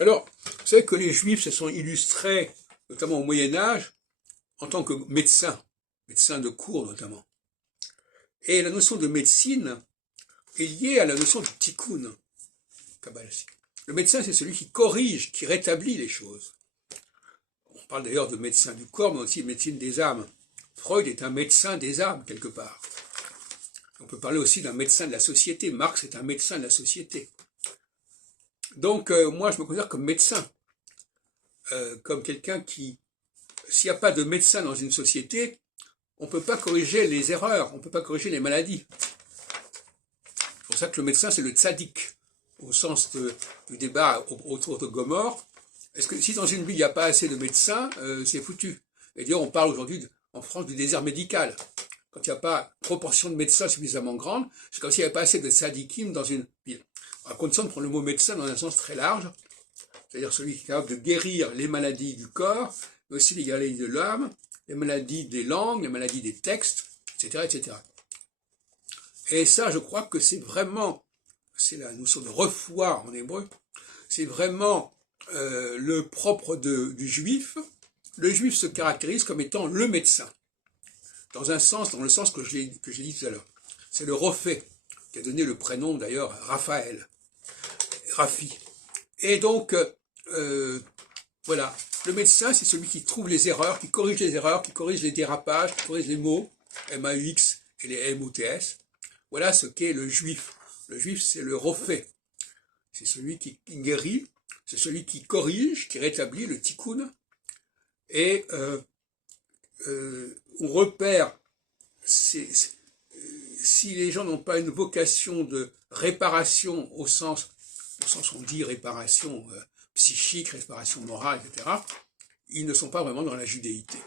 Alors, vous savez que les Juifs se sont illustrés, notamment au Moyen-Âge, en tant que médecins, médecins de cour notamment. Et la notion de médecine est liée à la notion du tikkun kabbalistique. Le médecin, c'est celui qui corrige, qui rétablit les choses. On parle d'ailleurs de médecin du corps, mais aussi de médecine des âmes. Freud est un médecin des âmes, quelque part. On peut parler aussi d'un médecin de la société. Marx est un médecin de la société. Donc, moi, je me considère comme médecin, comme quelqu'un qui, s'il n'y a pas de médecin dans une société, on ne peut pas corriger les erreurs, on ne peut pas corriger les maladies. C'est pour ça que le médecin, c'est le tzaddik, au sens du débat autour de Gomorrhe. Est-ce que si dans une ville, il n'y a pas assez de médecins, c'est foutu. Et d'ailleurs, on parle aujourd'hui, en France, du désert médical. Quand il n'y a pas proportion de médecins suffisamment grande, c'est comme s'il n'y avait pas assez de tzaddikim dans une ville. À condition de prendre le mot médecin dans un sens très large, c'est-à-dire celui qui est capable de guérir les maladies du corps, mais aussi les maladies de l'âme, les maladies des langues, les maladies des textes, etc., etc. Et ça, je crois que c'est vraiment, c'est la notion de refoua en hébreu, c'est vraiment le propre du juif. Le juif se caractérise comme étant le médecin, dans le sens que j'ai dit tout à l'heure. C'est le Rophé, qui a donné le prénom d'ailleurs à Raphaël, Raphi. Et donc, voilà, le médecin, c'est celui qui trouve les erreurs, qui corrige les dérapages, qui corrige les mots, M-A-U-X et les M-O-T-S. Voilà ce qu'est le juif. Le juif, c'est le Rophé. C'est celui qui guérit, c'est celui qui corrige, qui rétablit le tikkun. Et on repère, si les gens n'ont pas une vocation de réparation au sens où on dit réparation psychique, réparation morale, etc., ils ne sont pas vraiment dans la judéité.